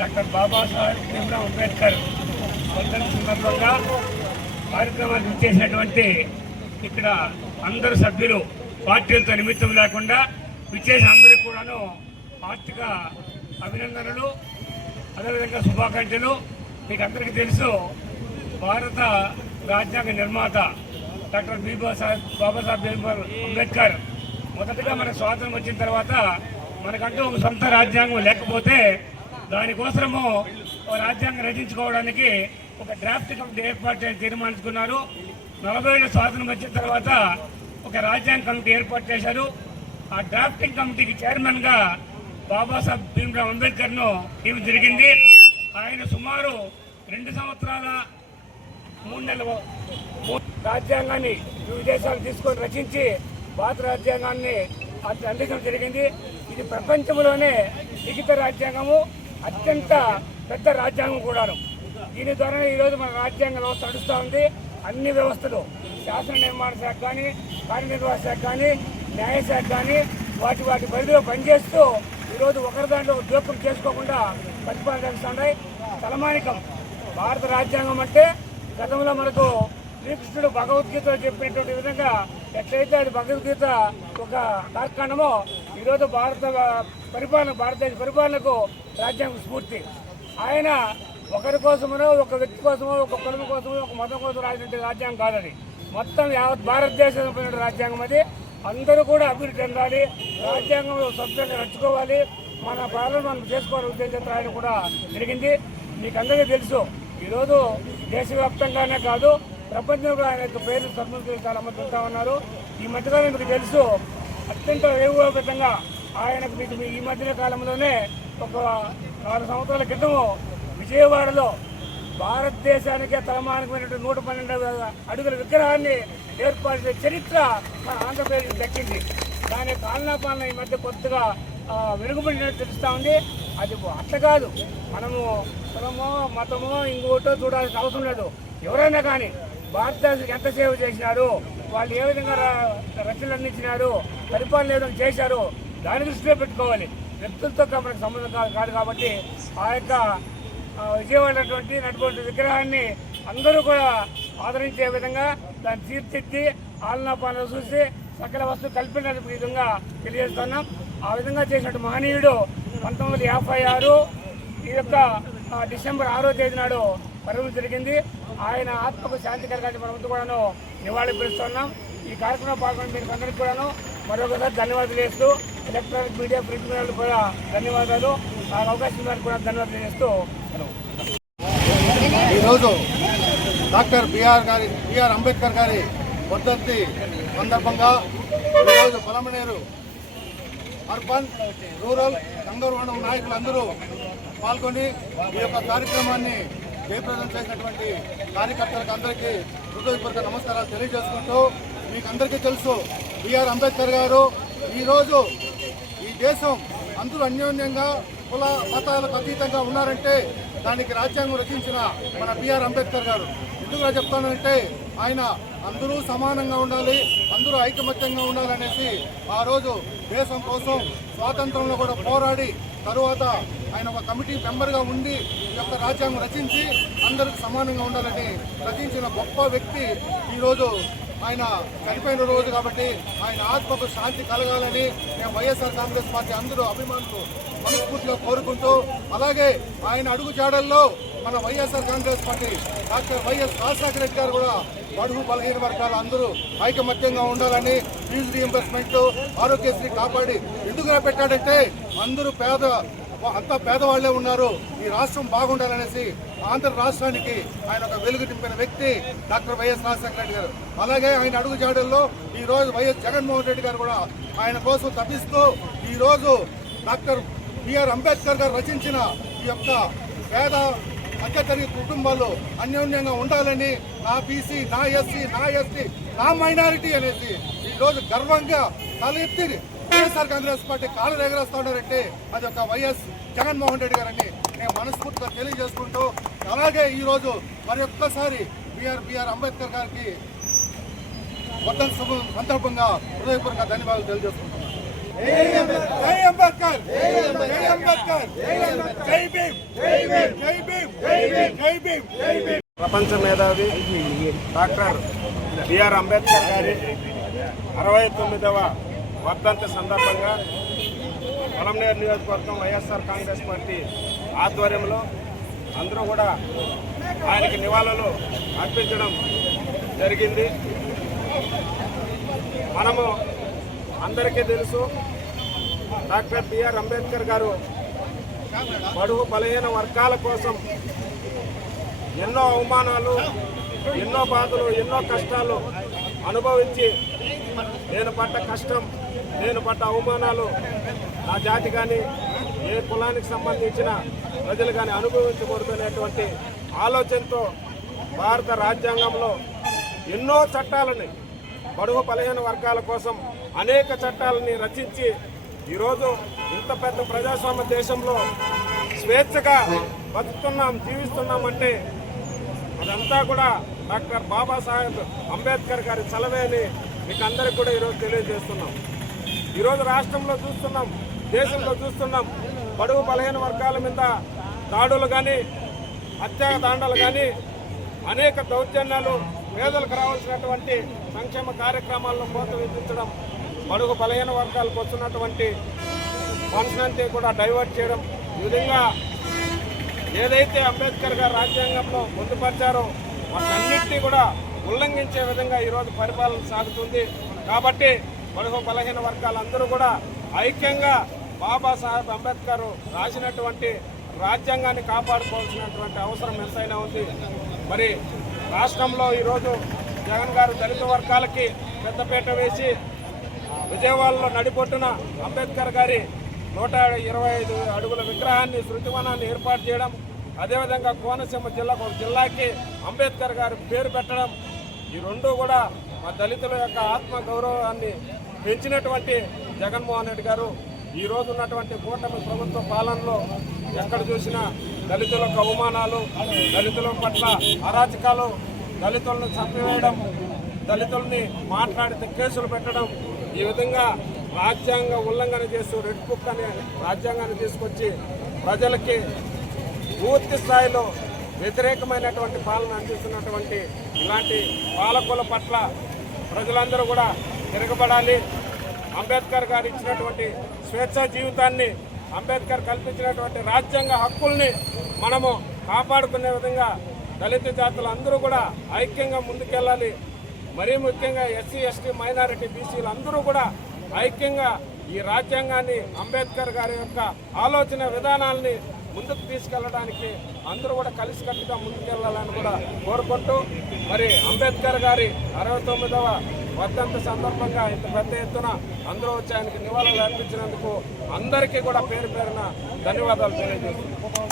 Doctor Babasaheb Bhimrao Ambedkar వర్ధంతి సందర్భంగా కార్యక్రమాలు విచ్చేసినటువంటి ఇక్కడ అందరు సభ్యులు పార్టీలతో నిమిత్తం లేకుండా విచ్చేసిన అందరికీ కూడాను ఆర్థిక అభినందనలు, అదేవిధంగా శుభాకాంక్షలు. మీకు అందరికీ తెలుసు, భారత రాజ్యాంగ నిర్మాత డాక్టర్ బాబాసాహెబ్ భీమ్రావ్ అంబేద్కర్ మొదటగా మనకు స్వాతంత్రం వచ్చిన తర్వాత మనకంటూ ఒక సొంత రాజ్యాంగం లేకపోతే దానికోసము రాజ్యాంగం రచించుకోవడానికి ఒక డ్రాఫ్ట్ కమిటీ ఏర్పాటు చేసి తీర్మానించుకున్నారు. 40 ఏళ్ళ స్వాతంత్రం వచ్చిన తర్వాత ఒక రాజ్యాంగ కమిటీ ఏర్పాటు చేశారు. ఆ డ్రాఫ్టింగ్ కమిటీకి చైర్మన్గా బాబాసాహెబ్ భీమ్రావ్ అంబేద్కర్ను ఇవి జరిగింది. ఆయన సుమారు 2 సంవత్సరాల 3 నెలల రాజ్యాంగాన్ని విదేశాలు తీసుకొని రచించి భారత రాజ్యాంగాన్ని అందించడం జరిగింది. ఇది ప్రపంచంలోనే లిఖిత రాజ్యాంగము, అత్యంత పెద్ద రాజ్యాంగం కూడాను. దీని ద్వారా ఈరోజు మన రాజ్యాంగ వ్యవస్థ నడుస్తూ ఉంది. అన్ని వ్యవస్థలు, శాసన నిర్మాణ శాఖ కానీ, కార్యనిర్వాహక శాఖ కానీ, న్యాయశాఖ కానీ వాటి పరిధిలో పనిచేస్తూ ఈరోజు ఒకరి దాంట్లో జోక్యం చేసుకోకుండా పరిపాలన చేస్తున్నాయి. తలమానికం భారత రాజ్యాంగం అంటే గతంలో మనకు శ్రీకృష్ణుడు భగవద్గీతలో చెప్పినటువంటి విధంగా ఎట్లయితే అది భగవద్గీత ఒక తార్కాణమో ఈరోజు భారతదేశ పరిపాలనకు రాజ్యాంగం స్ఫూర్తి. ఆయన ఒకరి కోసమో, ఒక వ్యక్తి కోసమో, ఒక కులం కోసమో, ఒక మతం కోసం రాసినటువంటి రాజ్యాంగం కాదది. మొత్తం యావత్ భారతదేశం రాజ్యాంగం అది. అందరూ కూడా అభివృద్ధి చెందాలి, రాజ్యాంగం సభ్యులను నడుచుకోవాలి, మన పాలన మనం చేసుకోవాలని ఉద్దేశంతో ఆయన కూడా జరిగింది. మీకు అందరికీ తెలుసు, ఈరోజు దేశవ్యాప్తంగానే కాదు ప్రపంచంలో ఆయన యొక్క పేరు సంబంధించి చాలా మంది వెళ్తా ఉన్నారు. ఈ మధ్యకాలం మీకు తెలుసు, అత్యంత వేగవంతంగా ఆయనకు మీకు ఈ మధ్య కాలంలోనే ఒక 4 సంవత్సరాల క్రితము విజయవాడలో భారతదేశానికే తలమానికమైనటువంటి 112 అడుగుల విగ్రహాన్ని ఏర్పాటు చేసే చరిత్ర మన ఆంధ్రప్రదేశ్ దక్కింది. దాని పాలన ఈ మధ్య కొత్తగా వెనుకబడినట్టు తెలుస్తూ ఉంది. అది అట్లా కాదు, మనము కులమో మతమో ఇంకోటో చూడాల్సిన అవసరం లేదు. ఎవరైనా కానీ భారతదేశానికి ఎంత సేవ చేసినారు, వాళ్ళు ఏ విధంగా రచనలు అందించినారు, పరిపాలన ఏ విధంగా చేశారు, దాని దృష్టిలో పెట్టుకోవాలి. వ్యక్తులతో మనకు సంబంధం కాదు. కాబట్టి ఆ యొక్క విజయవాడటువంటి విగ్రహాన్ని అందరూ కూడా ఆదరించే విధంగా దాన్ని తీర్చిద్ది ఆలనా పాలన చూసి సకల వస్తువు కల్పించే విధంగా తెలియజేస్తున్నాం. ఆ విధంగా చేసినట్టు మహనీయుడు 1956 ఈ యొక్క డిసెంబర్ 6వ తేదీ నాడు మరణం జరిగింది. ఆయన ఆత్మకు శాంతి కలగాలి మనమంతా కూడాను నివాళి పిలుస్తున్నాం. ఈ కార్యక్రమంలో పాల్గొన్న మీకు అందరికీ కూడాను మరొకసారి ధన్యవాదాలు చేస్తూ, ఎలక్ట్రానిక్ మీడియా ప్రింట్ మీడియాలు కూడా ధన్యవాదాలు, నాకు అవకాశం వారికి కూడా ధన్యవాదాలు చేస్తూ ఈరోజు డాక్టర్ బిఆర్ అంబేద్కర్ గారి వర్ధంతి సందర్భంగా ఈరోజు పొలమనేరు అర్బన్, రూరల్, గంగవరం నాయకులందరూ పాల్గొని ఈ యొక్క కార్యక్రమాన్ని జయప్రదం చేసినటువంటి కార్యకర్తలకు అందరికీ హృదయపూర్వక నమస్కారాలు తెలియజేసుకుంటూ, మీకు అందరికీ తెలుసు బిఆర్ అంబేద్కర్ గారు ఈరోజు ఈ దేశం అందరూ అన్యోన్యంగా కుల మతాలకు అతీతంగా ఉన్నారంటే దానికి రాజ్యాంగం రచించిన మన బిఆర్ అంబేద్కర్ గారు. ఎందుకు చెప్తానంటే ఆయన అందరూ సమానంగా ఉండాలి, అందరూ ఐకమత్యంగా ఉండాలనేసి ఆ రోజు దేశం కోసం స్వాతంత్రంలో కూడా పోరాడి తరువాత ఆయన ఒక కమిటీ మెంబర్గా ఉండి ఈ యొక్క రాజ్యాంగం రచించి అందరికి సమానంగా ఉండాలని రచించిన గొప్ప వ్యక్తి. ఈరోజు ఆయన చనిపోయిన రోజు కాబట్టి ఆయన ఆత్మకు శాంతి కలగాలని మేము వైఎస్ఆర్ కాంగ్రెస్ పార్టీ అందరూ అభిమానులు మనస్ఫూర్తిగా కోరుకుంటూ, అలాగే ఆయన అడుగు జాడల్లో మన YSR Congress party doctor YS Rajasekhara Reddy గారు కూడా బడుగు బలహీన వర్గాలు అందరూ ఐకమత్యంగా ఉండాలని ఫీజు రీయింబర్స్మెంట్, ఆరోగ్యశ్రీ కాపాడి ఎందుకు పెట్టాడంటే అందరూ అంతా పేదవాళ్లే ఉన్నారు, ఈ రాష్ట్రం బాగుండాలనేసి ఆంధ్ర రాష్ట్రానికి ఆయన ఒక వెలుగు నింపిన వ్యక్తి డాక్టర్ వైఎస్ రాజశేఖర రెడ్డి గారు. అలాగే ఆయన అడుగు జాడల్లో ఈరోజు వైఎస్ జగన్మోహన్ రెడ్డి గారు కూడా ఆయన కోసం తప్పిస్తూ ఈరోజు డాక్టర్ బిఆర్ అంబేద్కర్ గారు రచించిన ఈ యొక్క పేద మధ్యతరగతి కుటుంబాలు అన్యోన్యంగా ఉండాలని, నా బీసీ, నా ఎస్సీ, నా ఎస్టీ, నా మైనారిటీ అనేసి ఈరోజు గర్వంగా తలెత్తి వైఎస్ఆర్ కాంగ్రెస్ పార్టీ కాలు ఎగరేస్తా ఉన్నారంటే అది ఒక వైఎస్ జగన్మోహన్ రెడ్డి గారని నేను మనస్ఫూర్తిగా తెలియజేసుకుంటూ, అలాగే ఈరోజు మరి ఒక్కసారి బిఆర్ అంబేద్కర్ గారికి వర్ధంతి సందర్భంగా హృదయపూర్వక ధన్యవాదాలు తెలియజేసుకుంటున్నాను. జై అంబేద్కర్, జై అంబేద్కర్. అంబేద్కర్ జై భీమ్ జై భీమ్ జై భీమ్ జై భీమ్ జై భీమ్ జై భీమ్. ప్రపంచ మేధావి డాక్టర్ బిఆర్ అంబేద్కర్ గారి 69వ వర్ధంతి సందర్భంగా పొలంనేరు నియోజకవర్గం వైఎస్ఆర్ కాంగ్రెస్ పార్టీ ఆధ్వర్యంలో అందరూ కూడా ఆయనకి నివాళులు అర్పించడం జరిగింది. మనము అందరికీ తెలుసు, డాక్టర్ బిఆర్ అంబేద్కర్ గారు బడుగు బలహీన వర్గాల కోసం ఎన్నో అవమానాలు, ఎన్నో బాధలు, ఎన్నో కష్టాలు అనుభవించి నేను పడ్డ కష్టం, నేను పడ్డ అవమానాలు నా జాతి కానీ ఏ కులానికి సంబంధించిన ప్రజలు కానీ అనుభవించకూడదనేటువంటి ఆలోచనతో భారత రాజ్యాంగంలో ఎన్నో చట్టాలని బడుగు బలహీన వర్గాల కోసం అనేక చట్టాలని రచించి ఈరోజు ఇంత పెద్ద ప్రజాస్వామ్య దేశంలో స్వేచ్ఛగా బతుకుతున్నాం, జీవిస్తున్నామంటే అదంతా కూడా డాక్టర్ బాబాసాహెబ్ అంబేద్కర్ గారి చలవే అని మీకు అందరికీ కూడా ఈరోజు తెలియజేస్తున్నాం. ఈరోజు రాష్ట్రంలో చూస్తున్నాం, దేశంలో చూస్తున్నాం, బడుగు బలహీన వర్గాల మీద దాడులు కానీ, హత్యాకాండాలు కానీ, అనేక దౌర్జన్యాలు, పేదలకు రావాల్సినటువంటి సంక్షేమ కార్యక్రమాల్లో కోత విధించడం, బడుగు బలహీన వర్గాలకు వస్తున్నటువంటి ఫండ్స్నంతా కూడా డైవర్ట్ చేయడం, ఈ విధంగా ఏదైతే అంబేద్కర్ గారు రాజ్యాంగంలో పొందుపరిచారో వాటన్నిటినీ కూడా ఉల్లంఘించే విధంగా ఈరోజు పరిపాలన సాగుతుంది. కాబట్టి బడుగు బలహీన వర్గాలందరూ కూడా ఐక్యంగా బాబాసాహెబ్ అంబేద్కర్ రాసినటువంటి రాజ్యాంగాన్ని కాపాడుకోవాల్సినటువంటి అవసరం ఎంతైనా ఉంది. మరి రాష్ట్రంలో ఈరోజు జగన్ గారు దళిత వర్గాలకి పెద్దపీట వేసి విజయవాడలో నడిపొట్టున అంబేద్కర్ గారి 125 అడుగుల విగ్రహాన్ని, శృతివనాన్ని ఏర్పాటు చేయడం, అదేవిధంగా కోనసీమ జిల్లాకు ఒక జిల్లాకి అంబేద్కర్ గారి పేరు పెట్టడం, ఈ రెండు కూడా మా దళితుల యొక్క ఆత్మ గౌరవాన్ని పెంచినటువంటి జగన్మోహన్ రెడ్డి గారు ఈ రోజు ఉన్నటువంటి కూటమి ప్రభుత్వ పాలనలో ఎక్కడ చూసినా దళితులకు అవమానాలు, దళితుల పట్ల అరాచకాలు, దళితులను చంపివేయడం, దళితుల్ని మాట్లాడితే కేసులు పెట్టడం, ఈ విధంగా రాజ్యాంగ ఉల్లంఘన చేస్తూ రెడ్ బుక్ అనే రాజ్యాంగాన్ని తీసుకొచ్చి ప్రజలకి పూర్తి స్థాయిలో వ్యతిరేకమైనటువంటి పాలన అందిస్తున్నటువంటి ఇలాంటి పాలకుల పట్ల ప్రజలందరూ కూడా తిరగబడాలి. అంబేద్కర్ గారు ఇచ్చినటువంటి స్వేచ్ఛా జీవితాన్ని, అంబేద్కర్ కల్పించినటువంటి రాజ్యాంగ హక్కుల్ని మనము కాపాడుకునే విధంగా దళిత జాతులు అందరూ కూడా ఐక్యంగా ముందుకెళ్ళాలి. మరీ ముఖ్యంగా ఎస్సీ, ఎస్టీ, మైనారిటీ, బీసీలు అందరూ కూడా ఐక్యంగా ఈ రాజ్యాంగాన్ని, అంబేద్కర్ గారి యొక్క ఆలోచన విధానాలని ముందుకు తీసుకెళ్లడానికి అందరూ కూడా కలిసికట్టుగా ముందుకెళ్లాలని కూడా కోరుకుంటూ, మరి అంబేద్కర్ గారి 69వ వర్ధంతి సందర్భంగా ఇంత పెద్ద ఎత్తున అందరూ వచ్చి ఆయనకి నివాళులు అర్పించినందుకు అందరికీ కూడా పేరు పేరున ధన్యవాదాలు తెలియజేస్తున్నాను.